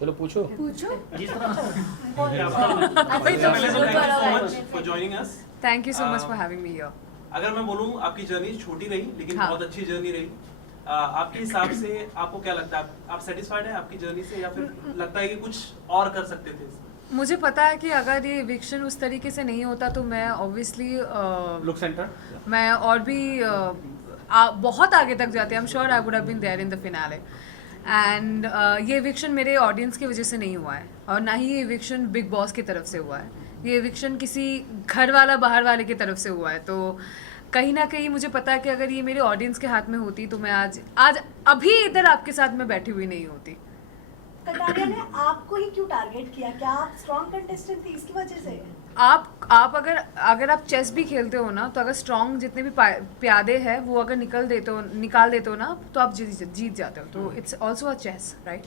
चलो पूछो। जिस तरह for joining us. Thank you so much for having me here. अगर मैं बोलूं आपकी जर्नी छोटी रही लेकिन हाँ. बहुत अच्छी जर्नी रही, आपके हिसाब से आपको क्या लगता है, आप सेटिस्फाइड है आपकी जर्नी से या फिर लगता है कि कुछ और कर सकते थे? मुझे पता है कि अगर ये इविक्शन उस तरीके से नहीं होता तो मैं ऑब्वियसली लुक सेंटर। मैं और भी बहुत आगे तक जाती। I am sure I would have been there in the finale. And ये इविक्शन मेरे ऑडियंस की वजह से नहीं हुआ है और ना ही ये इविक्शन बिग बॉस की तरफ से हुआ है। ये इविक्शन किसी घर वाला बाहर वाले की तरफ से हुआ है। तो कहीं ना कहीं मुझे पता है कि अगर ये मेरे ऑडियंस के हाथ में होती तो मैं आज अभी इधर आपके साथ में बैठी हुई नहीं होती। कटारिया ने आपको ही क्यों टारगेट किया? क्या आप स्ट्रॉन्ग कंटेस्टेंट थी इसकी वजह से? आप अगर आप चेस भी खेलते हो ना, तो अगर स्ट्रॉन्ग जितने भी प्यादे हैं वो अगर निकाल देते हो ना, तो आप जीत जाते हो। तो it's also a chess, right?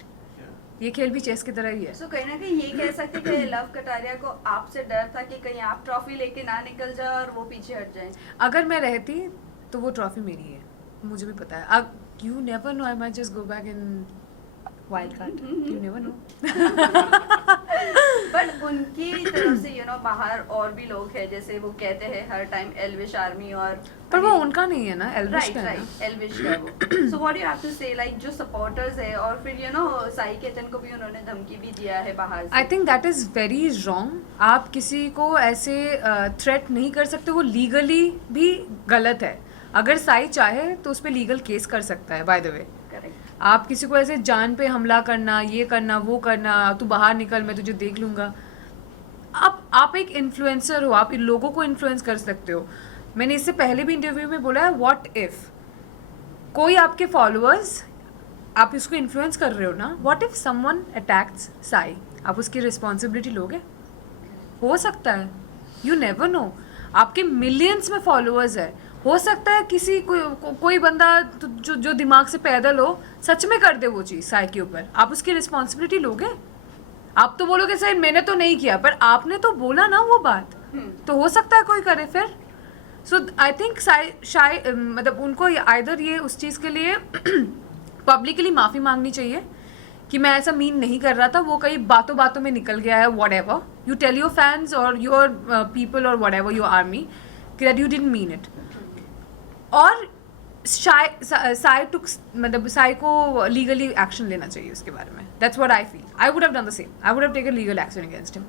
ये खेल भी चेस की तरह ही है। सो कहीं ना कहीं ये कह सकते हैं कि लव कटारिया को आपसे डर था कि कहीं आप ट्रॉफी लेके ना निकल जाए और वो पीछे हट जाए। अगर मैं रहती तो वो ट्रॉफी मेरी है, मुझे भी पता है। अब you never know, I might just go back in wild card, you never know. But उनकी तरफ से बाहर और भी लोग हैं, जैसे वो कहते हैं हर टाइम एल्विश आर्मी, और पर वो उनका नहीं है ना, एल्विश का है ना। एल्विश का वो। So what you have to say, like जो सपोर्टर्स है, और फिर साई केतन को भी उन्होंने धमकी भी दिया है बाहर से। I think that is very wrong. आप किसी को ऐसे थ्रेट नहीं कर सकते, वो लीगली भी गलत है। अगर साई चाहे तो उस पर लीगल केस कर सकता है, बाय द वे। आप किसी को ऐसे जान पे हमला करना, ये करना, वो करना, तू बाहर निकल मैं तुझे देख लूँगा। आप एक इन्फ्लुएंसर हो, आप इन लोगों को इन्फ्लुएंस कर सकते हो। मैंने इससे पहले भी इंटरव्यू में बोला है, व्हाट इफ़ कोई आपके फॉलोअर्स, आप इसको इन्फ्लुएंस कर रहे हो ना, what if someone attacks Sai, आप उसकी रिस्पॉन्सिबिलिटी लोगे? हो सकता है, यू नेवर नो। आपके मिलियंस में फॉलोअर्स है, हो सकता है किसी कोई बंदा जो दिमाग से पैदल हो सच में कर दे वो चीज़ साई के ऊपर। आप उसकी रिस्पॉन्सिबिलिटी लोगे? आप तो बोलोगे सर मैंने तो नहीं किया, पर आपने तो बोला ना वो बात, तो हो सकता है कोई करे फिर। सो आई थिंक मतलब उनको आइदर ये उस चीज़ के लिए पब्लिकली माफ़ी मांगनी चाहिए कि मैं ऐसा मीन नहीं कर रहा था, वो कई बातों बातों में निकल गया है, whatever you tell your fans और योर पीपल और whatever your army that you didn't mean it. और साई को लीगली एक्शन लेना चाहिए उसके बारे में। That's what I feel. I would have done the same, I would have taken legal action against him.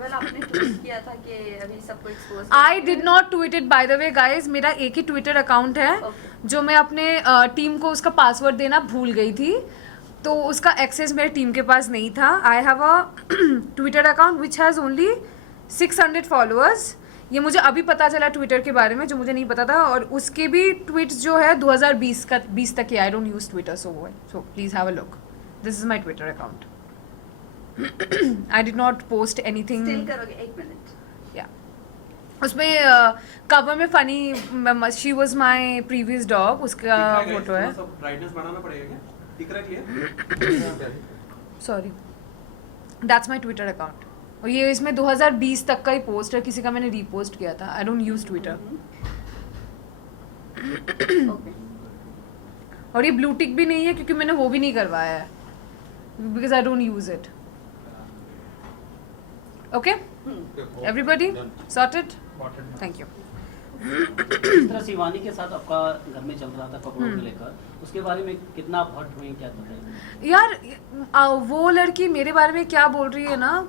Well आपने tweet किया था कि अभी सबको expose. I did not tweet it, bye the way guys. मेरा एक ही ट्विटर अकाउंट है जो मैं अपने टीम को उसका पासवर्ड देना भूल गई थी, तो उसका एक्सेस मेरे टीम के पास नहीं था। I have a Twitter account which has only 600 followers. ये मुझे अभी पता चला ट्विटर के बारे में, जो मुझे नहीं पता था। और उसके भी ट्वीट्स जो है 2020 तक ही। I don't use Twitter so please have a look, this is my Twitter account. I did not post anything. Still करोगे? 1 मिनट। या उसमें कवर में funny she was my previous dog, उसका फोटो है। ब्राइटनेस बढ़ाना पड़ेगा क्या? दिख रहा है clear? Sorry, that's my Twitter account. और ये इसमें 2020 तक का ही पोस्ट है, किसी का मैंने रीपोस्ट किया था। आई डोंट यूज ट्विटर। और ये ब्लू टिक भी नहीं है क्योंकि मैंने वो भी नहीं करवाया है, because I don't use it. Okay everybody sorted? Thank you. जिस तरह शिवानी के साथ आपका घर में चल रहा था कपड़ों को लेकर, उसके बारे में कितना आप हर्ट हुए, क्या बताइए? यार वो लड़की मेरे बारे में क्या बोल रही है ना,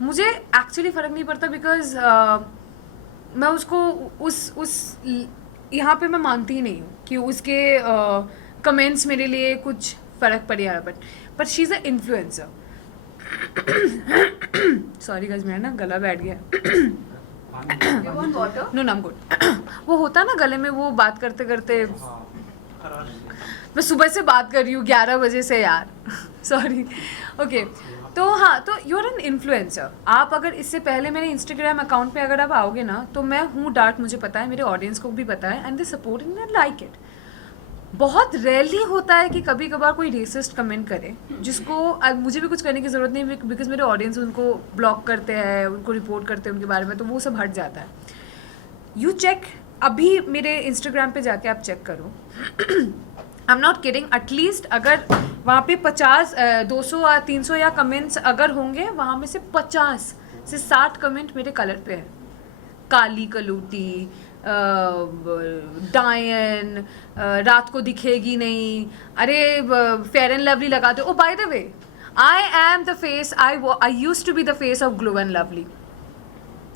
मुझे एक्चुअली फ़र्क नहीं पड़ता, बिकॉज मैं उसको उस यहाँ पे मैं मानती ही नहीं हूँ कि उसके कमेंट्स मेरे लिए कुछ फ़र्क पड़ेगा। But she is a influencer. Sorry guys, मेरा ना गला बैठ गया। You want water? नो नाम गुड। वो होता है ना गले में, वो बात करते करते मैं सुबह से बात कर रही हूँ 11 बजे से यार। सॉरी। ओके, तो हाँ, तो यू आर एन इन्फ्लुएंसर। आप अगर इससे पहले मेरे इंस्टाग्राम अकाउंट पे अगर आप आओगे ना, तो मैं हूँ डार्क, मुझे पता है, मेरे ऑडियंस को भी पता है, and they support and like it. बहुत रेयरली होता है कि कभी कभार कोई रेसिस्ट कमेंट करे, जिसको मुझे भी कुछ करने की ज़रूरत नहीं, बिकॉज मेरे ऑडियंस उनको ब्लॉक करते हैं, उनको रिपोर्ट करते हैं उनके बारे में, तो वो सब हट जाता है। यू चेक, अभी मेरे इंस्टाग्राम पे जाके आप चेक करो, I am not kidding, at least अगर वहाँ पे 50 200 या 300 या कमेंट्स अगर होंगे, वहाँ में से 50 से 60 कमेंट मेरे कलर पे है। काली कलूटी, डायन, रात को दिखेगी नहीं, अरे फेयर एंड लवली लगाते हो। By the way, I am the face, I used to be the face of Glow and Lovely.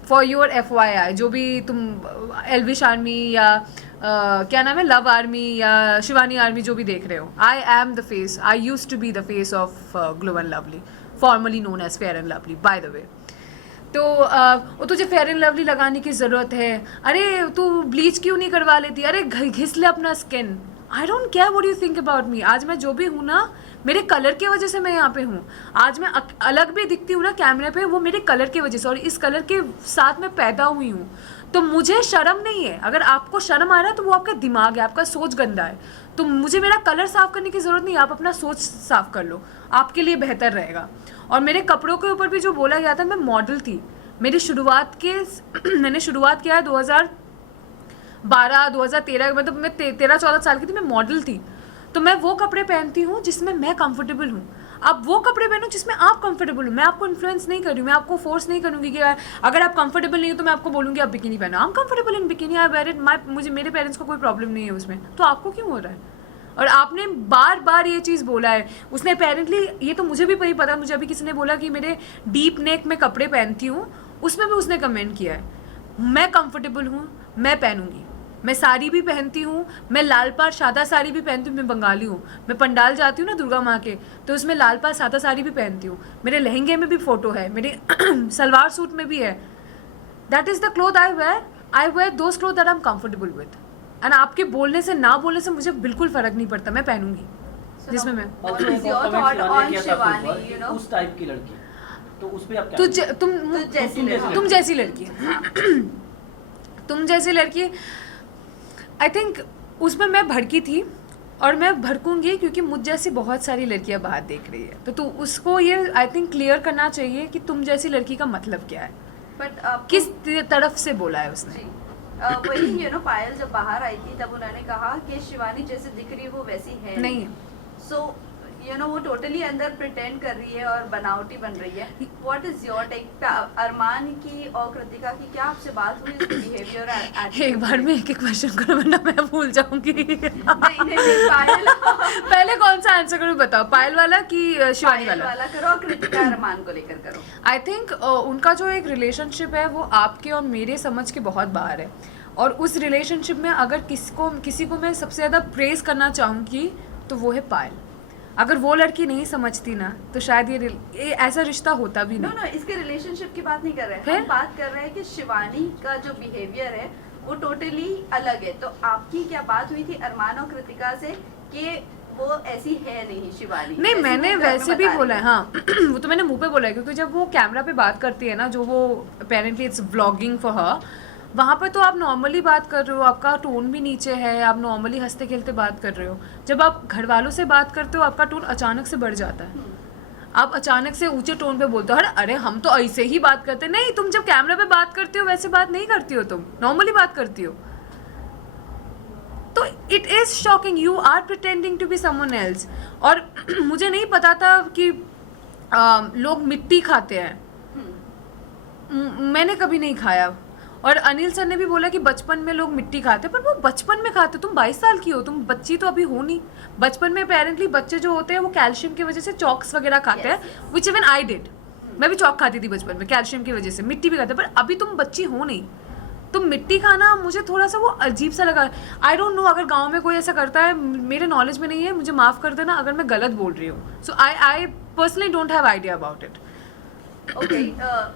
For your FYI, जो भी तुम एल्विश आर्मी या क्या नाम है, लव आर्मी या शिवानी आर्मी जो भी देख रहे हो, I am the face, I used to be the face of Glow and Lovely, formerly known as Fair and Lovely by the way. तो वो तुझे फेयर एंड लवली लगाने की ज़रूरत है, अरे तू ब्लीच क्यों नहीं करवा लेती, अरे घिस ले अपना skin. I don't care what you think about me. आज मैं जो भी हूँ ना, मेरे कलर की वजह से मैं यहाँ पे हूँ। आज मैं अलग भी दिखती हूँ ना कैमरे पे, वो मेरे कलर की वजह से, और इस कलर के साथ मैं पैदा हुई हूँ। तो मुझे शर्म नहीं है। अगर आपको शर्म आ रहा है तो वो आपका दिमाग है, आपका सोच गंदा है। तो मुझे मेरा कलर साफ़ करने की ज़रूरत नहीं है, आप अपना सोच साफ़ कर लो, आपके लिए बेहतर रहेगा। और मेरे कपड़ों के ऊपर भी जो बोला गया था, मैं मॉडल थी। मेरी शुरुआत के मैंने शुरुआत किया है 2012 2013, मतलब मैं 13-14 साल की थी, मैं मॉडल थी। तो मैं वो कपड़े पहनती हूँ जिसमें मैं कंफर्टेबल हूँ। आप वो कपड़े पहनो जिसमें आप कंफर्टेबल हो। मैं आपको इन्फ्लुएंस नहीं कर रही हूँ, मैं आपको फोर्स नहीं करूँगी कि अगर आप कंफर्टेबल नहीं हो तो मैं आपको बोलूँगी आप बिकिनी पहनो। I am comfortable in bikini, I wear it, मुझे मेरे पेरेंट्स को कोई प्रॉब्लम नहीं है उसमें, तो आपको क्यों हो रहा है? और आपने बार बार ये चीज़ बोला है। उसने अपेरेंटली, ये तो मुझे भी नहीं पता, मुझे अभी किसी ने बोला कि मेरे डीप नेक में कपड़े पहनती हूँ, उसमें भी उसने कमेंट किया है। मैं कंफर्टेबल हूँ, मैं पहनूंगी। मैं साड़ी भी पहनती हूँ, मैं लाल पार सादा साड़ी भी पहनती हूँ। मैं बंगाली हूँ, मैं पंडाल जाती हूँ ना दुर्गा माँ के, तो उसमें लाल पार सादा साड़ी भी पहनती हूँ। मेरे लहंगे में भी फ़ोटो है, मेरे सलवार सूट में भी है। That is the cloth I wear those cloth that I am comfortable with. And आपके बोलने से ना बोलने से मुझे बिल्कुल फ़र्क नहीं पड़ता, मैं पहनूंगी जिसमें मैं। और What जो is एक और your comment thought Shivani on ने किया था आपके शिवानी, ऊपर, you कि know? उस टाइप की लड़की, तो उस पे आप क्या तुम जैसी जैसी तुम जैसी लड़की, आई थिंक उसमें मैं भड़की थी और मैं भड़कूंगी क्योंकि मुझ जैसी बहुत सारी लड़कियां बाहर देख रही है। तो उसको ये आई थिंक क्लियर करना चाहिए कि तुम जैसी लड़की का मतलब क्या है, बट किस तरफ से बोला है उसने। जी वही पायल जब बाहर आई थी तब उन्होंने कहा कि शिवानी जैसे दिख रही है वो वैसी है नहीं है। सो वो टोटली अंदर प्रिटेंड कर रही है और बनावटी बन रही है। What is your take? Armaan की और कृतिका की क्या आपसे बात हुई उसके बिहेवियर और एक बार में एक क्वेश्चन करो वरना मैं भूल जाऊंगी। नहीं पायल पहले कौन सा आंसर करूँ बताओ, पायल वाला कि शिवानी पायल वाला करो और कृतिका अरमान को लेकर करो। आई थिंक उनका जो एक रिलेशनशिप है वो आपके और मेरे समझ के बहुत बाहर है। और उस रिलेशनशिप में अगर किसी को मैं सबसे ज़्यादा प्रेज करना चाहूँगी तो वो है पायल। अगर वो लड़की नहीं समझती ना तो शायद ये ऐसा रिश्ता होता भी नहीं। नो इसके रिलेशनशिप की बात नहीं कर रहे हैं, फिर? हम बात कर रहे हैं कि शिवानी का जो बिहेवियर है वो टोटली अलग है। तो आपकी क्या बात हुई थी अरमान और कृतिका से कि वो ऐसी है नहीं शिवानी? नहीं, जैसे मैंने वो घर में वैसे भी बता बोला रही है। हाँ वो तो मैंने मुंह पे बोला है, क्योंकि जब वो कैमरा पे बात करती है ना, जो वो apparently it's vlogging for her, वहाँ पर तो आप नॉर्मली बात कर रहे हो, आपका टोन भी नीचे है, आप नॉर्मली हंसते खेलते बात कर रहे हो। जब आप घर वालों से बात करते हो आपका टोन अचानक से बढ़ जाता है, आप अचानक से ऊंचे टोन पे बोलते हो, अरे हम तो ऐसे ही बात करते हैं। नहीं, तुम जब कैमरा पे बात करते हो वैसे बात नहीं करती हो, तुम नॉर्मली बात करती हो। तो it is shocking, you are pretending to be someone else. और मुझे नहीं पता था कि लोग मिट्टी खाते हैं, मैंने कभी नहीं खाया। और अनिल सर ने भी बोला कि बचपन में लोग मिट्टी खाते हैं, पर वो बचपन में खाते। तुम 22 साल की हो, तुम बच्ची तो अभी हो नहीं। बचपन में अपेरेंटली बच्चे जो होते हैं वो कैल्शियम की वजह से चॉक्स वगैरह खाते हैं, विच इवन आई डिड। मैं भी चॉक खाती थी बचपन में कैल्शियम की वजह से, मिट्टी भी खाते, पर अभी तुम बच्ची हो नहीं। तो मिट्टी खाना मुझे थोड़ा सा वो अजीब सा लगा। आई डोंट नो अगर गाँव में कोई ऐसा करता है, मेरे नॉलेज में नहीं है, मुझे माफ़ कर देना अगर मैं गलत बोल रही हूँ। So I personally don't have idea about it. Okay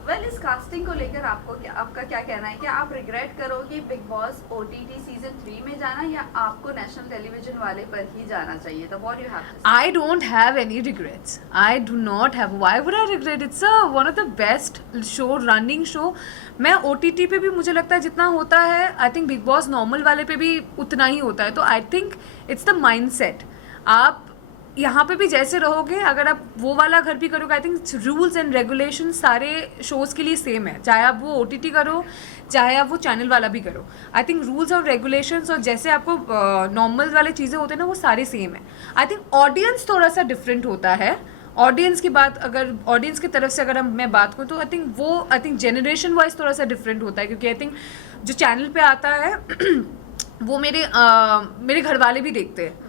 well इस कास्टिंग को लेकर आपका क्या कहना है? क्या आप रिग्रेट करोगे बिग बॉस OTT सीजन 3 में जाना, या आपको नेशनल टेलीविजन वाले पर ही जाना चाहिए था? व्हाट यू हैव टू से? I don't have any regrets. I do not have. Why would I regret? It's one of the best show, running show. मैं OTT पे भी मुझे लगता है जितना होता है, I think big boss normal वाले पे भी उतना ही होता है। तो I think it's the mindset. आप यहाँ पे भी जैसे रहोगे, अगर आप वो वाला घर भी करोगे, I think rules and regulation सारे शोज़ के लिए सेम है, चाहे आप वो OTT करो चाहे आप वो चैनल वाला भी करो। आई थिंक रूल्स और रेगुलेशंस और जैसे आपको नॉर्मल वाले चीज़ें होते हैं ना, वो सारे सेम है। आई थिंक ऑडियंस थोड़ा सा डिफरेंट होता है। ऑडियंस की बात, अगर ऑडियंस की तरफ से अगर मैं बात करूँ तो आई थिंक जनरेशन वाइज थोड़ा सा डिफरेंट होता है, क्योंकि आई थिंक जो चैनल पे आता है वो मेरे घर वाले भी देखते हैं,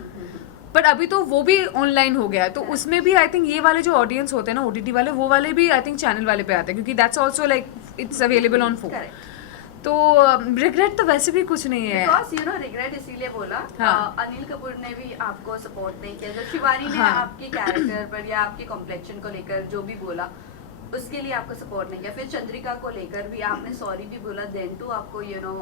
पर अभी तो वो भी ऑनलाइन हो गया है, तो उसमें भी आई थिंक ये वाले जो ऑडियंस होते हैं ना OTT वाले, वो वाले भी आई थिंक चैनल वाले पे आते हैं, क्योंकि that's also like it's available on phone. तो रिग्रेट तो वैसे भी कुछ नहीं है। बिकॉज यू नो रिग्रेट इसीलिए बोला, हाँ। अनिल कपूर ने भी आपको सपोर्ट नहीं किया, जब शिवानी ने हाँ। आपकी कैरेक्टर पर या आपके कॉम्प्लेक्शन को लेकर जो भी बोला उसके लिए आपको सपोर्ट नहीं किया। फिर चंद्रिका को लेकर भी आपने सॉरी भी बोला, देन टू आपको यू नो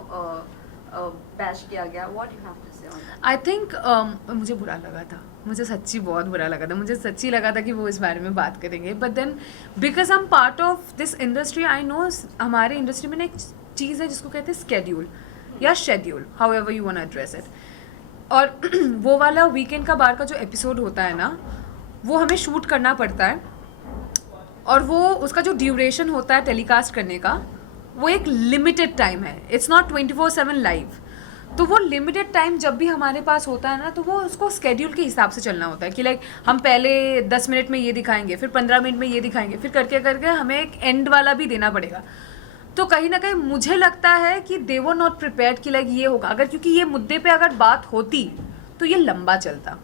बैश किया गया। What you have to say on that? I think मुझे बुरा लगा था, मुझे सच्ची बहुत बुरा लगा था, मुझे सच्ची लगा था कि वो इस बारे में बात करेंगे, but then because I am part of this industry, I know हमारे इंडस्ट्री में ना एक चीज़ है जिसको कहते हैं स्केड्यूल या schedule, however you want to address it. और वो वाला वीकेंड का बार का जो एपिसोड होता है ना, वो हमें शूट करना पड़ता है, और वो उसका जो ड्यूरेशन होता है टेलीकास्ट करने का, वो एक लिमिटेड टाइम है, इट्स नॉट 24/7 लाइव। तो वो लिमिटेड टाइम जब भी हमारे पास होता है ना, तो वो उसको स्केड्यूल के हिसाब से चलना होता है कि लाइक हम पहले 10 मिनट में ये दिखाएंगे, फिर 15 मिनट में ये दिखाएंगे, फिर करके करके हमें एक एंड वाला भी देना पड़ेगा। तो कहीं ना कहीं मुझे लगता है कि दे वर नॉट प्रिपेयर्ड कि लाइक ये होगा, अगर क्योंकि ये मुद्दे पे अगर बात होती तो ये लंबा चलता।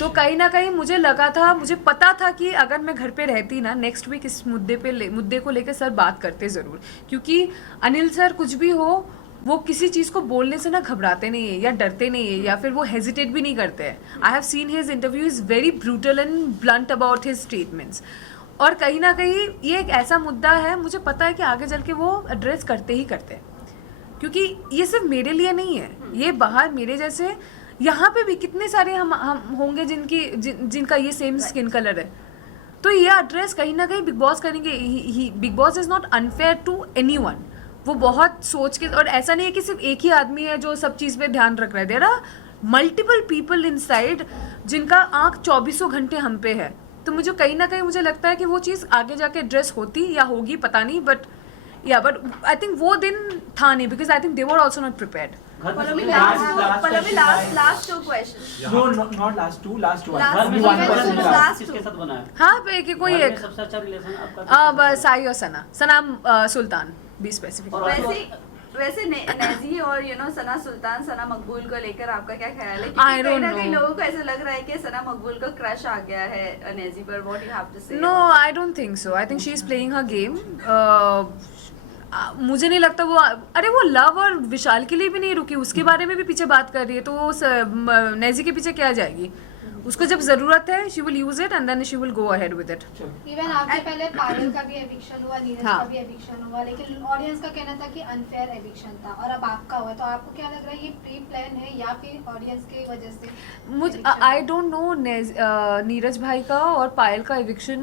तो कहीं ना कहीं मुझे लगा था, मुझे पता था कि अगर मैं घर पे रहती ना, नेक्स्ट वीक इस मुद्दे को लेकर सर बात करते ज़रूर, क्योंकि अनिल सर कुछ भी हो वो किसी चीज़ को बोलने से ना घबराते नहीं है या डरते नहीं है, या फिर वो हेजिटेट भी नहीं करते हैं। I have seen his interview is very brutal and blunt about his statements. और कहीं ना कहीं ये एक ऐसा मुद्दा है, मुझे पता है कि आगे चल के वो एड्रेस करते ही करते हैं, क्योंकि ये सिर्फ मेरे लिए नहीं है, ये बाहर मेरे जैसे यहाँ पे भी कितने सारे हम होंगे जिनका ये सेम स्किन कलर है। तो ये एड्रेस कहीं ना कहीं बिग बॉस करेंगे। Bigg Boss is not unfair to anyone. वो बहुत सोच के, और ऐसा नहीं है कि सिर्फ एक ही आदमी है जो सब चीज़ पे ध्यान रख रहा है। There are multiple people inside जिनका आँख 24 घंटे हम पे है। तो मुझे कहीं ना कहीं मुझे लगता है कि वो चीज़ आगे जाके एड्रेस होती या होगी, पता नहीं, बट आई थिंक वो दिन था नहीं, because I think they were also not prepared. Last two questions. No, not last two, last one. Last Only two. one person Last will ask. किसके साथ बना है? हाँ पे कोई घर में एक सबसे अच्छा रिलेशन आपका बस साई और सना सुल्तान बी स्पेसिफिक। और वैसे नेजी और यू नो सना सुल्तान, सना मकबूल को लेकर आपका क्या ख्याल है? I क्योंकि don't कहीं ना कहीं know. लोगों को ऐसा लग रहा है कि सना मकबूल को क्रश आ गया है नेजी पर। What you have to say? No, I don't think so. I think she is playing her game. मुझे नहीं लगता वो, अरे वो लव और विशाल के लिए भी नहीं रुकी, उसके बारे में भी पीछे बात कर रही है, तो वो नेजी के पीछे क्या जाएगी? उसको जब जरूरत है she will use it and then she will go ahead with it. Even आपसे पहले पायल का भी एविक्शन हुआ, नीरज हाँ. का भी एविक्शन हुआ, लेकिन ऑडियंस का कहना था कि अनफेयर एविक्शन था, और अब आपका हुआ। तो आपको क्या लग रहा है, ये प्री प्लान है या फिर ऑडियंस की वजह से? मुझे आई डोंट नो नीरज भाई का और पायल का एविक्शन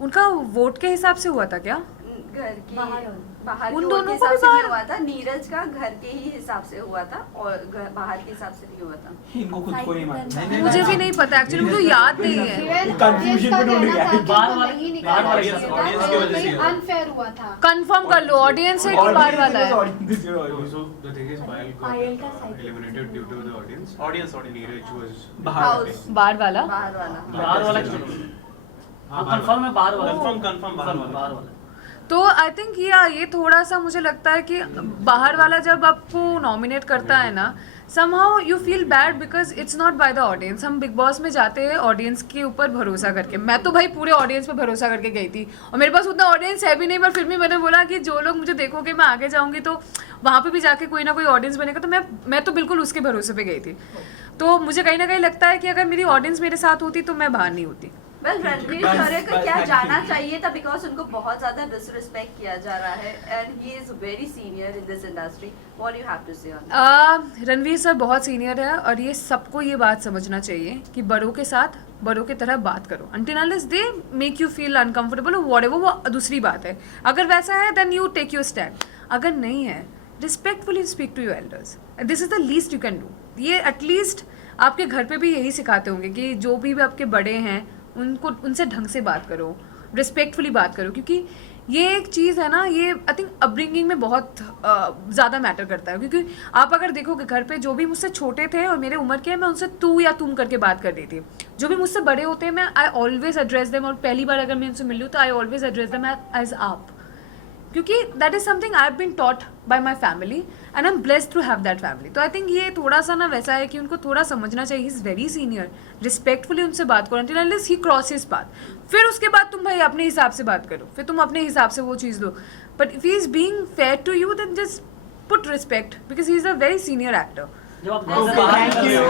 उनका वोट के हिसाब से हुआ था क्या? घर की बाहर उन के दोनों के को हिसाब भी से नहीं बाहर- हुआ था। नीरज का घर के ही हिसाब से हुआ था और बाहर के हिसाब से नहीं हुआ था। इनको खुद को नहीं मालूम। मुझे भी नहीं पता एक्चुअली, मुझे याद नहीं है। इवन Confusion ऑडियंस का में ढूंढ कहना गया। था कि बाहर उनको वाले- नहीं बाहर निकालना वाले- चाहिए audience था, की और वजह से कहीं हुआ। अनफेयर हुआ था। कंफर्म कर लो, ऑडियंस है कि बाहर वाला है? So the thing is, Payal Payal got का side. eliminated due to the audience. Audience. Neeraj was House. बाहर वाला? बाहर वाला। बाहर वाला हाँ कंफर्म है, बाहर वाला Confirm बाहर वाला। बाहर वाला। तो आई थिंक ये थोड़ा सा मुझे लगता है कि बाहर वाला जब आपको नॉमिनेट करता है ना, somehow you feel bad because it's not by the audience. हम बिग बॉस में जाते हैं ऑडियंस के ऊपर भरोसा करके। मैं तो भाई पूरे ऑडियंस पे भरोसा करके गई थी, और मेरे पास उतना ऑडियंस है भी नहीं, पर फिर भी मैंने बोला कि जो लोग मुझे देखोगे मैं आगे जाऊंगी तो वहाँ पे भी जाके कोई ना कोई ऑडियंस बनेगा। तो मैं तो बिल्कुल उसके भरोसे पे गई थी। तो मुझे कहीं ना कहीं लगता है कि अगर मेरी ऑडियंस मेरे साथ होती तो मैं बाहर नहीं होती। वेल रणवीर शौर्य को क्या जाना चाहिए था, बिकॉज उनको बहुत ज्यादा डिसरिस्पेक्ट किया जा रहा है and he is very senior in this industry. What you have to say on? Ranveer sir बहुत सीनियर है, और ये सबको ये बात समझना चाहिए कि बड़ों के साथ बड़ों की तरह बात करो। Until unless they make you feel uncomfortable और व्हाटएवर, वो दूसरी बात है। अगर वैसा है then you take your stand, अगर नहीं है respectfully speak to your elders. This is the least you can do. ये एटलीस्ट आपके घर पे भी यही सिखाते होंगे कि जो भी आपके बड़े हैं उनको उनसे ढंग से बात करो, रिस्पेक्टफुली बात करो, क्योंकि ये एक चीज़ है ना, ये आई थिंक अपब्रिंगिंग में बहुत ज़्यादा मैटर करता है। क्योंकि आप अगर देखोगे घर पे जो भी मुझसे छोटे थे और मेरे उम्र के हैं, मैं उनसे तू या तुम करके बात कर रही थी। जो भी मुझसे बड़े होते हैं मैं आई ऑलवेज एड्रेस देम, और पहली बार अगर मैं उनसे मिल लूँ तो I always address them as आप, क्योंकि that is something I have been taught by my family and I am blessed to have that family. तो आई थिंक ये थोड़ा सा ना वैसा है कि उनको थोड़ा समझना चाहिए, he is very senior, respectfully उनसे बात करो until unless ही क्रॉस हिज पाथ। फिर उसके बाद तुम भाई अपने हिसाब से बात करो, फिर तुम अपने हिसाब से वो चीज़ दो, but if he is being fair to you then just put respect, because he is a very senior actor. जब आप घर से बाहर निकल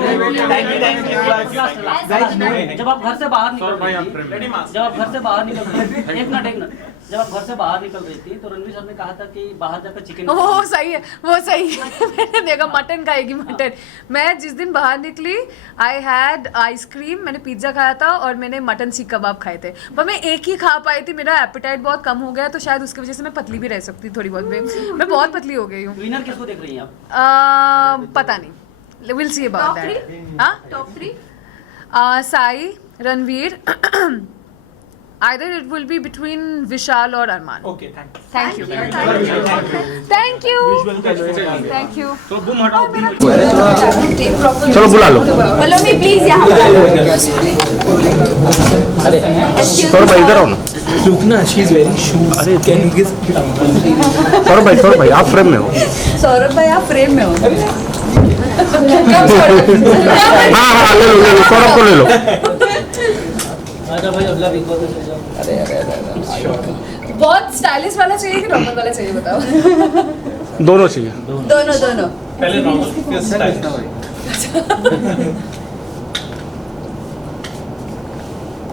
जब आप घर से बाहर निकल रही थी, जब आप घर से बाहर निकल रही थी, एक मिनट जब आप घर से बाहर निकल रही थी तो रणवीर सर ने कहा था कि बाहर जाकर चिकन, वो सही है, वो सही है। मैंने देखा मटन खाएगी मटन। मैं जिस दिन बाहर निकली आई हैड आइसक्रीम, मैंने पिज्ज़ा खाया था और मैंने मटन सीख कबाब खाए थे, पर मैं एक ही खा पाई थी, मेरा एपेटाइट बहुत कम हो गया, तो शायद उसकी वजह से मैं पतली भी रह सकती थोड़ी बहुत। मैं बहुत पतली हो गई हूँ। विनर किसको देख रही हैं आप? पता नहीं, विल सी अबाउट दैट। हाँ, top 3 Sai, Ranveer, either it will be between Vishal or Arman. Okay, thank you. Thank you. Thank you. Thank you. चलो बुला लो। बोलो मी प्लीज यहाँ सौरभ भाई इधर आओ ना। Lukna, she is very sure. अरे can you give? सौरभ भाई आप फ्रेम में हो। सौरभ भाई आप फ्रेम में हो। हाँ ले लो सौरभ को ले लो। आजा भाई अगला बिग बॉस में चल जाओ। बहुत स्टाइलिश वाला चाहिए कि नॉर्मल वाला चाहिए बताओ? दोनों चाहिए। दोनों पहले नॉर्मल फिर स्टाइल।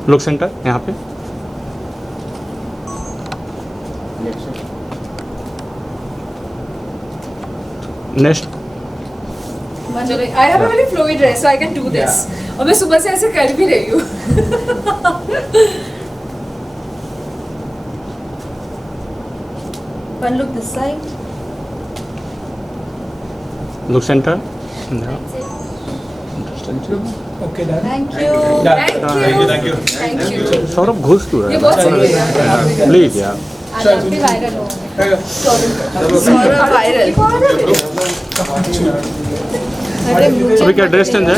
लुक सेंटर यहाँ पे। Next I have a very fluid dress, so I can do this. और मैं सुबह से ऐसे कर भी रही हूँ। One look this side. Look centre. Okay, done. Thank you. Thank you. Thank you. Saurabh घुस क्यों ये रहा बहुत सही है। है? प्लीज यार। आज आप भी वायरल हो। सौरभ वायरल। अभी क्या ड्रेस चेंज है?